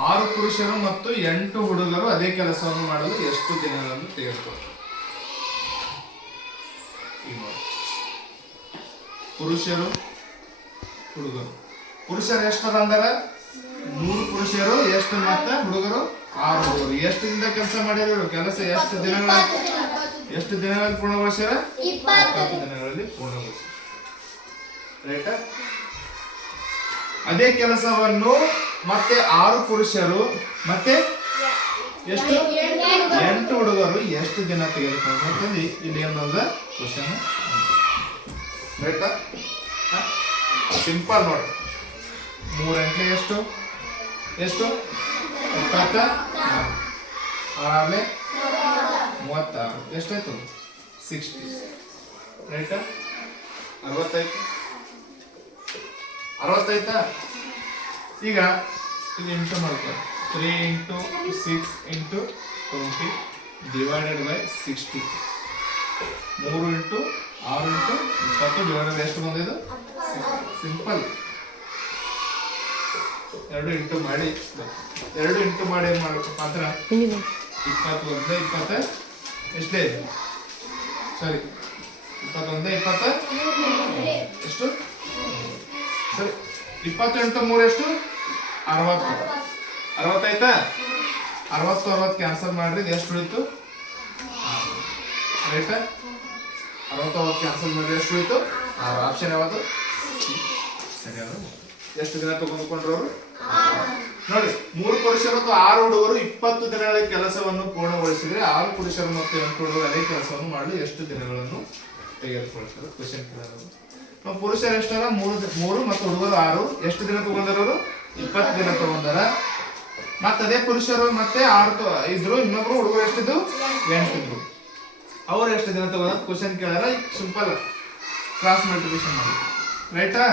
6 ಪುರುಷರು ಮತ್ತು 8 ಹುಡುಗರು ಅದೇ ಕೆಲಸವನ್ನು ಮಾಡಲು ಎಷ್ಟು ದಿನಗಳನ್ನು ತೆಗೆದುಕೊಳ್ಳುತ್ತಾರೆ? ಪುರುಷರು ಹುಡುಗರು. ಪುರುಷರು ಎಷ್ಟರ ಅಂದಾರ 3 ಪುರುಷರು, ಎಷ್ಟು ಮತ್ತೆ ಹುಡುಗರು 6 ಹುಡುಗರು. ಎಷ್ಟು ದಿನದ ಕೆಲಸ ಮಾಡಿದ್ರು? ಕೆಲಸ ಎಷ್ಟು ದಿನಗಳಲ್ಲಿ ಪೂರ್ಣಗೊಳಿಸ್ಯಾರ? 20 ದಿನಗಳಲ್ಲಿ ಪೂರ್ಣಗೊಳಿಸ್ಯಾರ. ರೈಟಾ? ಅದೇ ಕೆಲಸವನ್ನು ಮತ್ತೆ 6 ಪುರುಷರು ಮತ್ತೆ ಎಷ್ಟು 8 ಹುಡುಗರು ಎಷ್ಟು ದಿನ ತೆಗೆದುಕೊಂಡು ಇಲ್ಲಿ ಏನಂದ ಕ್ವಶನ್. ರೈಟಾ? ಸಿಂಪಲ್ ನೋಡಿ. 3 ಗಂಟೆ ಎಷ್ಟು 20, 6 36 ಎಷ್ಟಾಯ್ತು? 60. ರೈಟಾ? 60 ಈಗ ಇದು ಇಂಟು ಮಾಡ್ತಾರೆ. 3 × 6 × 20 ಡಿವೈಡೆಡ್ ಬೈ 60. 3 × 6 × 20 ಡಿವೈಡೆಡ್ ಬೈ ಎಷ್ಟು ಬಂದಿದೆ? ಸಿಂಪಲ್. 2 ಇಂಟು ಮಾಡಿ ಏನು ಮಾಡಬೇಕಪ್ಪ ಅಂದ್ರೆ 21 20 ಎಷ್ಟೇ ಸರಿ 21 20 ಎಷ್ಟು ಸರಿ 28 3 ಎಷ್ಟು 60 ಆಯ್ತಾ? 60 ಕ್ಯಾನ್ಸಲ್ ಮಾಡ್ರಿ. ಎಷ್ಟು ಉಳಿತು? ರೈಟ್? 60 ಕ್ಯಾನ್ಸಲ್ ಮಾಡ್ರಿ. ಎಷ್ಟು ಉಳಿತು? ಆಪ್ಷನ್ ಯಾವುದು ಸರಿ? ಎಷ್ಟು ದಿನ ತಗೊಂಡ್ಕೊಂಡ್ರು ಅವರು? ನೋಡಿ, 3 ಪುರುಷರು ಮತ್ತು 6 ಹುಡುಗರು 20 ದಿನಗಳ ಕೆಲಸವನ್ನು ಪೂರ್ಣಗೊಳಿಸಿದ್ರೆ 6 ಪುರುಷರು ಮತ್ತು 8 ಹುಡುಗರು ಅದೇ ಕೆಲಸವನ್ನು ಮಾಡಲು ಎಷ್ಟು ದಿನಗಳನ್ನು ತೆಗೆದುಕೊಳ್ತಾರೆ? ಕ್ವಶನ್ ಕೇಳೋದು. ಪುರುಷರು ಎಷ್ಟರ 3 ಮತ್ತು ಹುಡುಗರು 6. ಎಷ್ಟು ದಿನ ತಗೊಂಡರು? 20 ದಿನ ತಗೊಂಡಾರ. ಮತ್ತೆ ಅದೇ ಪುರುಷರು ಮತ್ತೆ 6 ಇದ್ರು. ಇನ್ನೊಬ್ರು ಹುಡುಗರು ಎಷ್ಟಿದ್ದು? 8 ಇದ್ರು. ಅವ್ರು ಎಷ್ಟು ದಿನ ತಗೊಂಡ ಕ್ವಶನ್ ಕೇಳಾರ. ಸಿಂಪಲ್ ಕ್ರಾಸ್ ಮಲ್ಟಿಪ್ಲಿಕೇಶನ್ ಮಾಡಿ. ರೈಟಾ?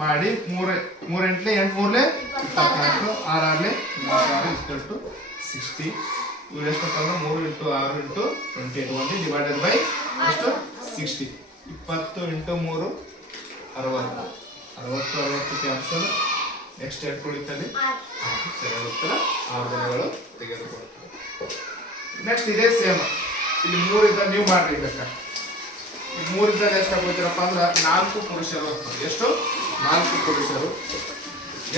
ಮಾಡಿ 3 8 8 3 24 6 6 36 60. ಇವ್ರು ಎಷ್ಟು ತಗೊಂಡ್ರು? 3 × 6 × 21 ಡಿವೈಡೆಡ್ ಬೈ ಎಷ್ಟು? 60. 20 × 3 60 ಕ್ಯಾನ್ಸಲ್. ನೆಕ್ಸ್ಟ್ ಎಷ್ಟು ಉಳಿತಲ್ಲಿ? ಸರಿ ಉತ್ತರ 6 ದಿನಗಳು ತೆಗೆದುಕೊಳ್ತಾರೆ. ನೆಕ್ಸ್ಟ್ ಇದೇ ಸೇಮ್. ಇಲ್ಲಿ 3 ಇದ್ದ ನೀವು ಮಾಡ್ರಿ. ಬೇಕಾ 3 ಇದ್ದಾಗ ಎಷ್ಟು ಹಾಕೋತೀರಪ್ಪ ಅಂದ್ರೆ 4 ಪುರುಷರು ಅಂತ. ಎಷ್ಟು? 4 ಪುರುಷರು.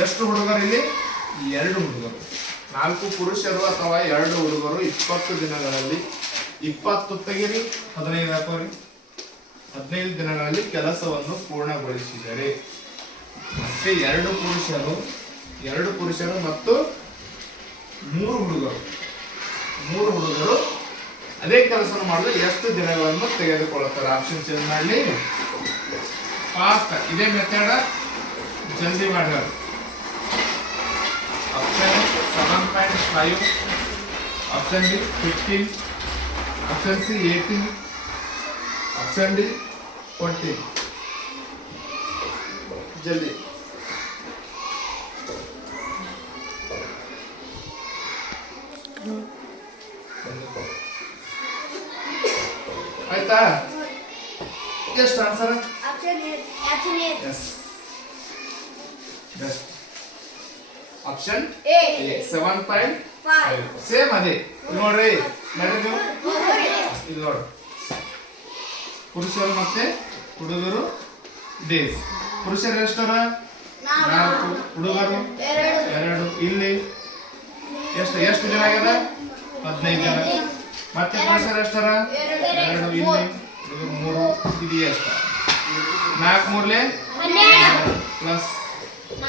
ಎಷ್ಟು ಹುಡುಗರು ಇಲ್ಲಿ? 2 ಹುಡುಗರು. 4 ಪುರುಷರು ಅಥವಾ 2 ಹುಡುಗರು 20 ದಿನಗಳಲ್ಲಿ 20 ತೆಗಿರಿ 15 ಹಾಕೋರಿ. 15 ದಿನಗಳಲ್ಲಿ ಕೆಲಸವನ್ನು ಪೂರ್ಣಗೊಳಿಸಿದರೆ ಮತ್ತೆ 2 ಪುರುಷರು ಮತ್ತು 3 ಹುಡುಗರು ಅದೇ ಕೆಲಸವನ್ನು ಮಾಡಲು ಎಷ್ಟು ದಿನಗಳನ್ನು ತೆಗೆದುಕೊಳ್ಳುತ್ತಾರೆ? ಆಪ್ಷನ್ ಚೇಂಜ್ ಮಾಡಲಿ. ಫಾಸ್ಟ್ ಇದೇ ಮೆಥಡ್ ಜಲ್ದಿ ಮಾಡಿ. Option 7.5, option B 15, option C 18, option D 20. ಜಲ್ದಿ ಆಯ್ತಾ? ಎಷ್ಟು ಆನ್ಸರ್? Option A 7.5. ಸೇಮ್ ಅದೇ ನೋಡ್ರಿ. ಇದು ನೋಡಿ, ಪುರುಷರು ಮತ್ತೆ ಹುಡುಗರು ಡೇಸ್. ಪುರುಷರು ಎಷ್ಟರ? 4, ಹುಡುಗರು 2. ಇಲ್ಲಿ ಎಷ್ಟು ದಿನ ಆಗ್ಯದ? 15 ದಿನ. ಮತ್ತೆ ಪುರುಷರು ಎಷ್ಟರ? 2. ಇಲ್ಲಿ ಹುಡುಗರು 3. ಇದು ಎಷ್ಟು? 4 3 ಪ್ಲಸ್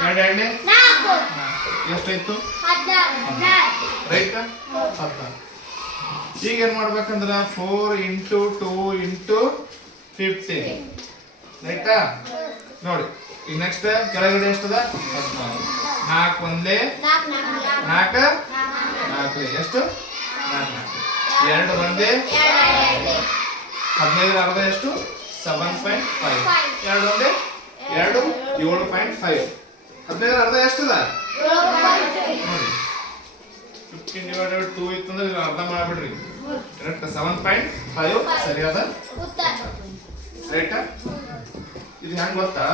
2 ಎಷ್ಟಾಯ್ತು? ರೈಟ್? 16. ಈಗ ಏನ್ ಮಾಡ್ಬೇಕಂದ್ರ 4 × 2 × 15. ರೈಟಾ? ನೋಡಿ ಈಗ ನೆಕ್ಸ್ಟ್ ಕೆಳಗಡೆ ಎಷ್ಟದ? 14. 4 1 4 4 ಎಷ್ಟು? 4 2 1 15 ಅರ್ಧ ಎಷ್ಟು? 7.5. 2 1 2 7.5. 15 ಅರ್ಧ ಎಷ್ಟದ? ನೋಡಿ 15 / 2 ಇತ್ತಂದ್ರೆ ಅರ್ಧ ಮಾಡ್ಬಿಡ್ರಿ. ಕರೆಕ್ಟ್ 7.5 ಸರಿಯಾದ ರೈಟಾ? ಇದು ಹೆಂಗ್ ಗೊತ್ತಾ?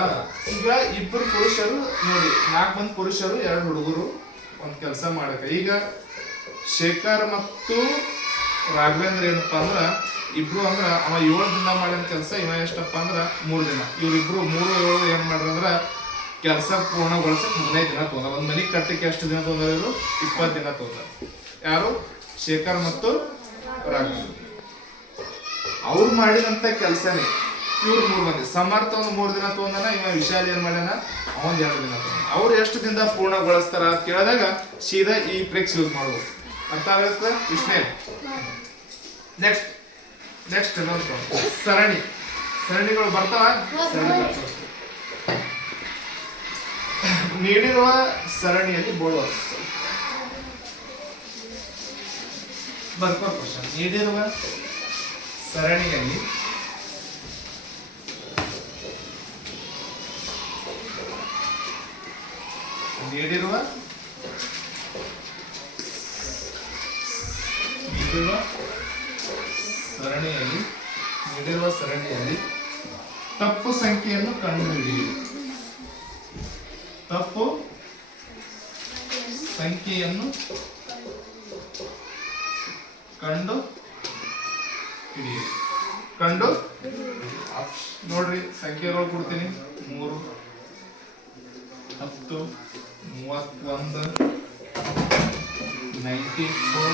ಈಗ 2 ಪುರುಷರು ನೋಡಿ, 4 ಮಂದಿ ಪುರುಷರು 2 ಹುಡುಗರು ಒಂದು ಕೆಲಸ ಮಾಡಕ. ಈಗ ಶೇಖರ್ ಮತ್ತು ರಾಘವೇಂದ್ರ ಏನಪ್ಪಾ ಅಂದ್ರ ಇಬ್ರು ಅಂದ್ರ ಅವ 7 ದಿನ ಮಾಡಿದ ಕೆಲಸ, ಇವ ಎಷ್ಟಪ್ಪ ಅಂದ್ರ 3 ದಿನ. ಇವ್ರಿಬ್ರು 3 7 ಏನ್ ಮಾಡ್ರಂದ್ರ ಕೆಲಸ ಪೂರ್ಣಗೊಳಿಸಕ್ 15 ದಿನ ತಗೊಂಡ. ಒಂದ್ ಮನಿ ಕಟ್ಟಕ್ಕೆ ಎಷ್ಟು ದಿನ ತಗೊಂಡ್ರ ಇವರು? 20 ದಿನ ತಗೊಂಡ. ಯಾರು? ಶೇಖರ್ ಮತ್ತು ರಾಘವೇಂದ್ರ. ಅವ್ರು ಮಾಡಿದಂತ ಕೆಲಸನೇ ಇವ್ರು 3 ಮಂದಿ. ಸಮರ್ಥ ಒಂದು 3 ದಿನ ತಗೊಂಡನ, ಇವ ವಿಶಾಲ್ ಏನ್ ಮಾಡ್ಯಾನ ಅವನ್ 2 ದಿನ ತಗೊಂಡ. ಅವ್ರು ಎಷ್ಟು ದಿನದ ಪೂರ್ಣಗೊಳಿಸ್ತಾರ ಅಂತ ಕೇಳಿದಾಗ ಸೀದಾ ಈ ಟ್ರಿಕ್ಸ್ ಯೂಸ್ ಮಾಡ್ಬೋದು. ಅರ್ಥ ಆಗುತ್ತೆ ಇಷ್ಟೇ. ನೆಕ್ಸ್ಟ್ ಇನ್ನೊಂದು ಸರಣಿಗಳು ಬರ್ತಾವ. ನೀಡಿರುವ ಸರಣಿಯಲ್ಲಿ ಬೋರ್ಡ್ ಬರ್ಕೋ ಕ್ವಶನ್. ನೀಡಿರುವ ಸರಣಿಯಲ್ಲಿ ನೀಡಿರುವ ಸರಣಿಯಲ್ಲಿ ತಪ್ಪು ಸಂಖ್ಯೆಯನ್ನು ಕಂಡುಹಿಡಿಯಿರಿ. ತಪ್ಪು ಸಂಖ್ಯೆಯನ್ನು ಕಂಡು ನೋಡ್ರಿ, ಸಂಖ್ಯೆಗಳು ಕೊಡ್ತೀನಿ. 3, 10, 31, 94,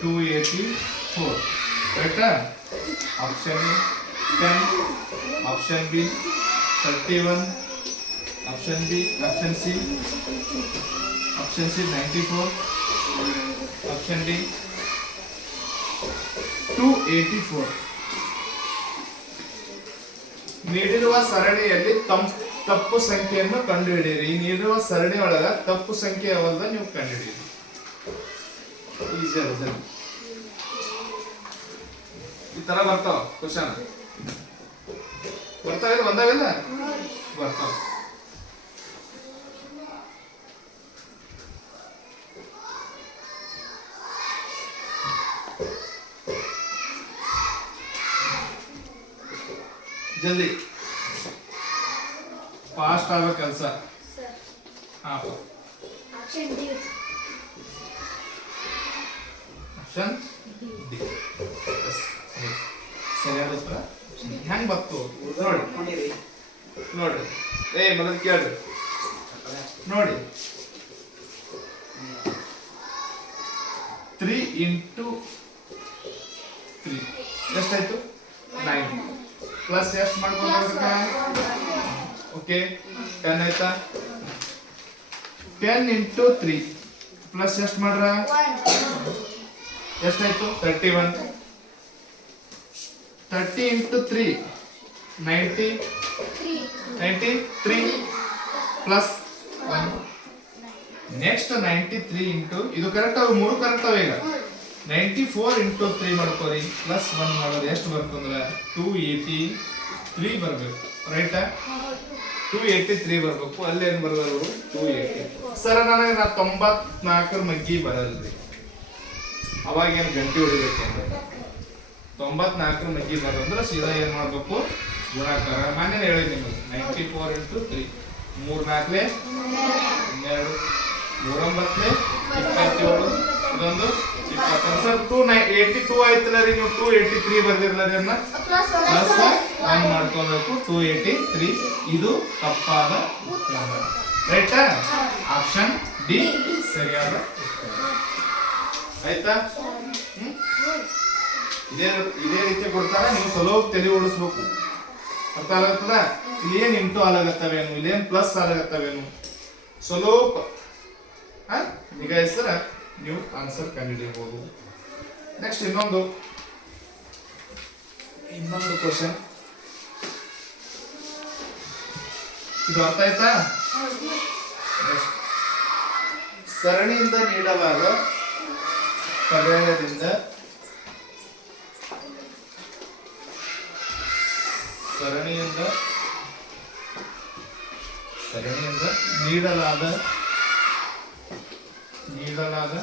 284. ಕರೆಕ್ಟಾ? Option A 10, option B 31, option C 94, option D 284. ನೀಡಿರುವ ಸರಣಿಯಲ್ಲಿ ತಪ್ಪು ಸಂಖ್ಯೆಯನ್ನು ಕಂಡುಹಿಡಿಯಿರಿ. ಈ ನೀಡಿರುವ ಸರಣಿ ಒಳಗ ತಪ್ಪು ಸಂಖ್ಯೆ ಯಾವ್ದ ನೀವು ಕಂಡುಹಿಡಿಯಿರಿ. ಈಸಿ ಅದ. ಈ ತರ ಬರ್ತಾವ ಕ್ವಶನ್. ಬರ್ತಾವಿಲ್ಲ? ಬಂದಾವಿಲ್ಲ? ಬರ್ತಾವ. ಜಲ್ದಿ ಫಾಸ್ಟ್ ಆಗೋ ಕೆಲಸ. Option D. ಸರಿಯಾದ ಉತ್ತರ. ಹೆಂಗ್ ಬಂತು ನೋಡ್ರಿ. ಮೊದಲು ಕೇಳ್ರಿ ನೋಡಿ. 3 into 3 ಎಷ್ಟಾಯ್ತು? 9. ಪ್ಲಸ್ ಎಷ್ಟು ಮಾಡ್ಕೊಂಡು ಓಕೆ 10 ಆಯ್ತಾ? 10 into 3 ಪ್ಲಸ್ ಎಷ್ಟು ಮಾಡ್ರ ಎಷ್ಟಾಯ್ತು? 31. 30 into 3 93 ಪ್ಲಸ್ 1. ನೆಕ್ಸ್ಟ್ 93 ಇಂಟು ಇದು ಕರೆಕ್ಟ್ ಅವ 3 ಕರೆಕ್ಟ್ ಅವ. ಈಗ 94 into 3 ಮಾಡ್ಕೋರಿ ಪ್ಲಸ್ 1 ಮಾಡೋದು ಎಷ್ಟು ಬರ್ತಂದ್ರೆ 283 ಬರ್ಬೇಕು. ರೈಟಾ? 283 ಬರ್ಬೇಕು. ಅಲ್ಲಿ ಏನ್ ಬರ್ದರು? 280. ಸರ್ ನನಗೆ 94 ಮಗ್ಗಿ ಬರಲ್ರಿ. ಅವಾಗ ಏನು ಗಂಟೆ ಹೊಡಿಬೇಕಂದ್ರೆ 94 ಮಗ್ಗಿ ಬರಂದ್ರೆ ಸೀದಾ ಏನ್ ಮಾಡ್ಬೇಕು? ಗುಣಾಕಾರ. ಮಾನ್ಯ ಹೇಳಿ ನಿಮಗೆ 94 into 3 3 4 12 3 9 27 ಇದೊಂದು 20. ಸರ್ 282 ಆಯ್ತಲ್ಲ ರೀ. ನೀವು 283 ಬರ್ದಿರಲ್ಲ ರೀ. ಅದನ್ನ ಪ್ಲಸ್ 1 ಮಾಡ್ಕೋಬೇಕು. 283 ಇದು ತಪ್ಪಾದ ಉತ್ತರ. ರೈಟಾ? ಆಪ್ಷನ್ ಡಿ ಸರಿಯಾದ ಉತ್ತರ. ಆಯ್ತಾ? ಇದೇ ರೀತಿ ಕೊಡ್ತಾರೆ. ನೀವು ಸ್ವಲ್ಪ ತಲೆ ಓಡಿಸ್ಬೇಕು. ಅರ್ಥ ಆಗತ್ತದ? ಇಲ್ಲೇನ್ ಇಂಟು ಆಲಾಗತ್ತವೇನು, ಇಲ್ಲೇನ್ ಪ್ಲಸ್ ಆಲಾಗತ್ತವೇನು ಸ್ವಲ್ಪ ನಿಗಾಯಿಸಿದ್ರೆ ನೀವು ಆನ್ಸರ್ ಕಂಡುಹಿಡಿಯಬಹುದು. ನೆಕ್ಸ್ಟ್ ಇನ್ನೊಂದು ಕ್ವಶನ್. ಇದು ಅರ್ಥ ಆಯ್ತಾ? ಸರಣಿಯಿಂದ ನೀಡಲಾದ ಪರ್ಯಾಯದಿಂದ ನೀಡಲಾದ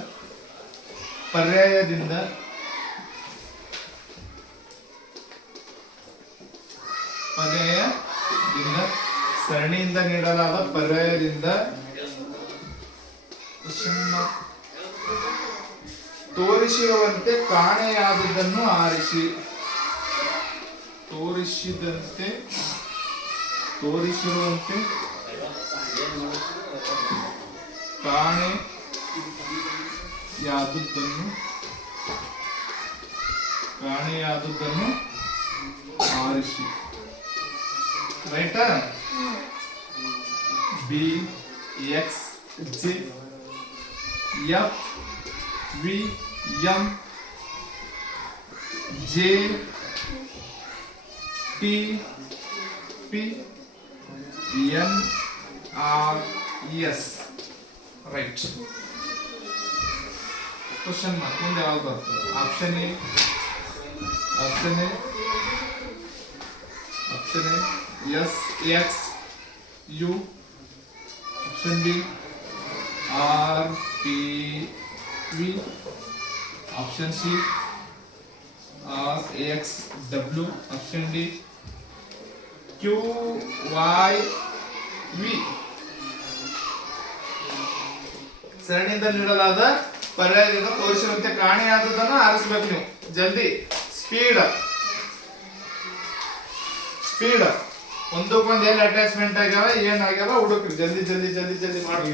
ಪರ್ಯಾಯದಿಂದ ಸರಣಿಯಿಂದ ನೀಡಲಾದ ಪರ್ಯಾಯದಿಂದ Question mark. ತೋರಿಸಿರುವಂತೆ ಕಾಣೆಯಾದುದನ್ನು ಆರಿಸಿ. ತೋರಿಸಿರುವಂತೆ ಕಾಣೆಯಾದುದನ್ನು ಆರಿಸಿ. ರೈಟಾ? B X J F V M J T P N R S. Right. Question mark ಮುಂದೆ ಯಾವ್ದು ಬರ್ತದೆ? Option A S X U. Option B R P V. Option C R X W. Option D Q Y V. ಸರಣಿಯಿಂದ ನೀಡಲಾದ ಪರ್ಯಾಯದಿಂದ ತೋರಿಸಿರುವಂತೆ ಕಾಣೆಯಾದದನ್ನು ಆರಿಸಬೇಕು ನೀವು. ಜಲ್ದಿ ಸ್ಪೀಡ್ ಒಂದಕ್ಕೊಂದು ಏನು ಅಟ್ಯಾಚ್ಮೆಂಟ್ ಆಗ್ಯಾವ ಏನಾಗ್ಯಾವ ಹುಡುಕ್ರಿ. ಜಲ್ದಿ ಮಾಡಿ.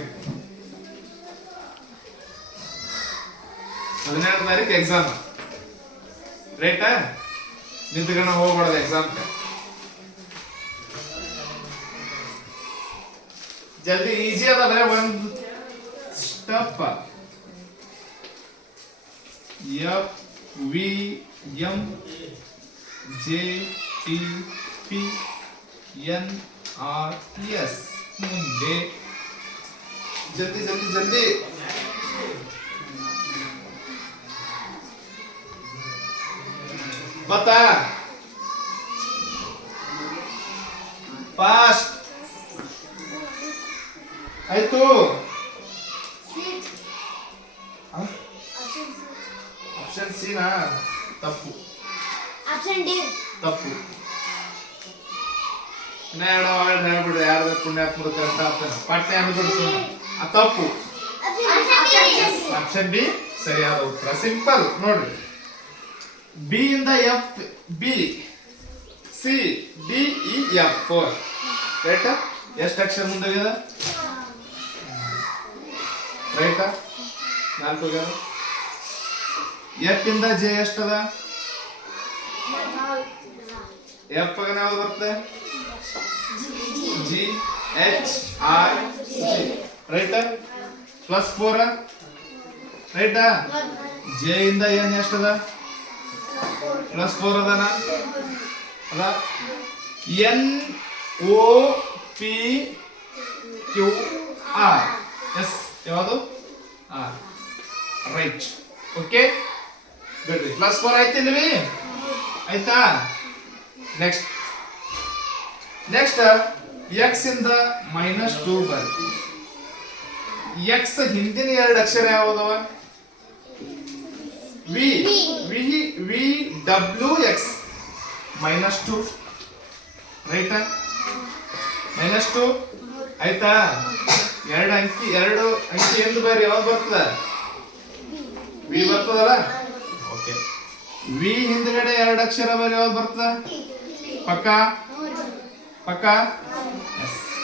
17ನೇ ತಾರೀಕು ಎಕ್ಸಾಮ್. ರೈಟಾ? ನಿಂತ್ಕೊಂಡ ಹೋಗ್ಬಾರ್ದು ಎಕ್ಸಾಮ್. ಜಲ್ದಿ ಈಜಿ ಅದ. ಬರೀ ಒಂದು step. F V M J T P N R S. ಮುಂದೆ ಜಲ್ದಿ ಬತ್ತಾ? ಫಾಸ್ಟ್ ಆಯ್ತು. ಆಪ್ಷನ್ ಸಿ ನಾ? ತಪ್ಪು. ಆಪ್ಷನ್ ಡಿ ತಪ್ಪು. ಹೇಳ್ಬಿಡ್ರಿ. ಯಾರ್ದ ಪುಣ್ಯಾತ್ಮರು ಕರೆಕ್ಟ್ ಆಗ್ತಾನೆ. ಪಟ್ಟೆ ಅನ್ಬಿಡ್ತು. ತಪ್ಪು. ಆಪ್ಷನ್ ಬಿ ಸರಿಯಾದ ಉತ್ತರ. ಸಿಂಪಲ್ ನೋಡ್ರಿ. ಬಿ ಇಂದ F B C D E F 4. ರೈಟಾ? ಎಷ್ಟು ಅಕ್ಷರ ಮುಂದಾಗ್ಯದ? ರೈಟಾ? 4 ಆಗ್ಯದ. ಎಫ್ ಇಂದ ಜೆ ಎಷ್ಟದ? ಎಫ್ ಯಾವ್ದು ಬರ್ತದೆ? G H R G. ರೈಟಾ? +4. ರೈಟಾ? ಜೆ ಇಂದ ಎನ್ ಎಷ್ಟದ? +4 ಅದನ. ಅದ N O P Q R S. ಯಾವುದು? ಆರ್. ರೈಟ್. ಓಕೆ ಬಿಡ್ರಿ. +4 ಆಯ್ತಿಲ್ವಿ? ಆಯ್ತಾ? ನೆಕ್ಸ್ಟ್ ಎಕ್ಸ್ ಇಂದ -2 ಬರ್ರಿ. ಎಕ್ಸ್ ಹಿಂದಿನ 2 ಅಕ್ಷರ ಯಾವುದವ? V V W X. -2. ರೈಟಾ? -2 ಆಯ್ತಾ? 2 ಅಂಕಿ ಎಂದು ಬರ್ರಿ. ಯಾವ್ದು ಬರ್ತದ? ವಿ ಬರ್ತದಲ್ಲ? ಓಕೆ. ವಿ ಹಿಂದ್ಗಡೆ 2 ಅಕ್ಷರ ಬರ್ರಿ. ಯಾವ್ದು ಬರ್ತದ? ಪಕ್ಕ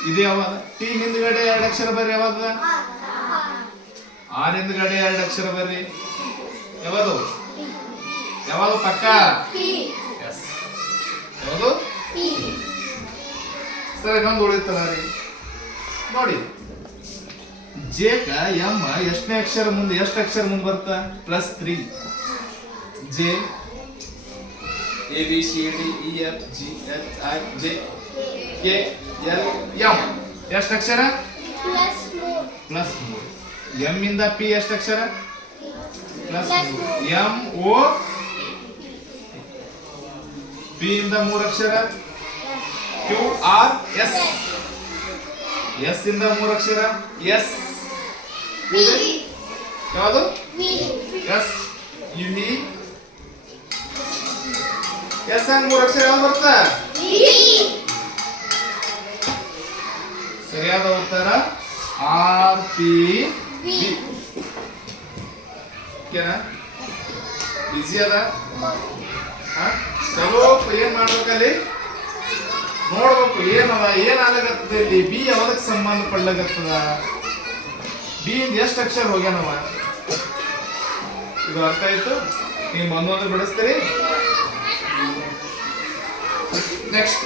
ಇದು ಯಾವಾಗ? ಟಿ ಹಿಂದ್ಗಡೆ 2 ಅಕ್ಷರ ಬರ್ರಿ. ಯಾವಾಗ? ಆರ್ ಹಿಂದ್ಗಡೆ 2 ಅಕ್ಷರ ಬರ್ರಿ. ಯಾವುದು ಪಕ್ಕ? ಯಾವುದು? ಸರಿ. ಇನ್ನೊಂದು ಉಳಿತಲ್ಲ ರೀ ನೋಡಿ. ಜೇಕ ಎಂ ಎಷ್ಟು ಅಕ್ಷರ ಮುಂದೆ ಬರ್ತಾ? +3. J A B C D E F G H I J K L M. ಎಷ್ಟು ಅಕ್ಷರ? +3. ಎಂ ಇಂದ ಪಿ ಎಷ್ಟು ಅಕ್ಷರ? +3. ಎಂ ಓ ಪಿ ಇಂದ 3 ಅಕ್ಷರ. Q R S. ಎಸ್ ಇಂದ 3 ಅಕ್ಷರ. ಎಸ್ ಯಾವುದು? S U V. S and 3 ಅಕ್ಷರ ಯಾವ್ದು ಬರ್ತಾ? ಸರಿಯಾದ ಉತ್ತರ ಆರ್ ಪಿ ಬಿ ಓಕೆನಾ ಬಿಸಿ ಅದ ಸ್ವಲ್ಪ ಏನ್ ಮಾಡ್ಬೇಕಲ್ಲಿ ನೋಡ್ಬೇಕು ಏನದ ಏನಾಗತ್ತದ ಇಲ್ಲಿ ಬಿ ಯಾವ್ದಕ್ಕೆ ಸಂಬಂಧ ಪಡ್ಲಾಗತ್ತದ ಬಿ ಇಂದ ಎಷ್ಟು ಅಕ್ಷರ ಹೋಗ್ಯಾನವ ಇದು ಅರ್ಥ ಆಯ್ತು ನೀವು ಒಂದೊಂದು ಬಿಡಿಸ್ತೀರಿ ನೆಕ್ಸ್ಟ್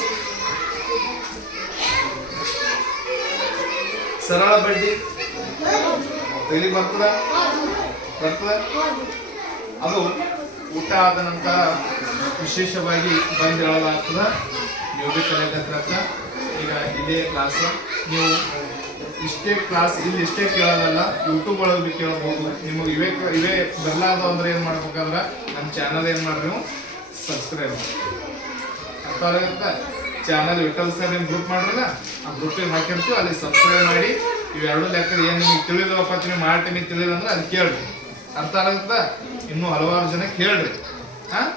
ಸರಳ ಬಡ್ಡಿ ತೆಗಿಲಿಕ್ಕೆ ಬರ್ತದ ಅದು ಊಟ ಆದ ನಂತರ ವಿಶೇಷವಾಗಿ ಬಂದು ಹೇಳಲಾಗ್ತದ ನೀವು ಕಲಿಯಕತ್ರ ಈಗ ಇದೇ ಕ್ಲಾಸ್ ನೀವು ಇಷ್ಟೇ ಕ್ಲಾಸ್ ಇಲ್ಲಿ ಇಷ್ಟೇ ಕೇಳೋದಲ್ಲ ಯೂಟ್ಯೂಬ್ ಒಳಗೆ ಕೇಳಬಹುದು ನಿಮಗೆ ಇವೇ ಬರಲಾದ ಅಂದ್ರೆ ಏನು ಮಾಡ್ಬೇಕಂದ್ರೆ ನಮ್ಮ ಚಾನಲ್ ಏನು ಮಾಡ್ರಿ ನೀವು ಸಬ್ಸ್ಕ್ರೈಬ್ ಮಾಡಿ ಅರ್ಥ ಆಗುತ್ತೆ ಚಾನಲ್ ವಿಠಲ್ ಸರ್ ಏನು ಗ್ರೂಪ್ ಮಾಡ್ರಲ್ಲ ಆ ಗ್ರೂಪಿಗೆ ಹಾಕಿರ್ತೀವಿ ಅಲ್ಲಿ ಸಬ್ಸ್ಕ್ರೈಬ್ ಮಾಡಿ ಇವೆರಡು ಲೆಕ್ಕ ಏನು ನಿಮಗೆ ತಿಳಿದವಪ್ಪ ನೀವು ಮಾಡಿ ತಿಳಿದಿಲ್ಲ ಅಂದ್ರೆ ಅದು ಕೇಳ್ರಿ ಅರ್ಥ ಆಗುತ್ತೆ ಇನ್ನೂ ಹಲವಾರು ಜನಕ್ಕೆ ಹೇಳ್ರಿ ಹಾಂ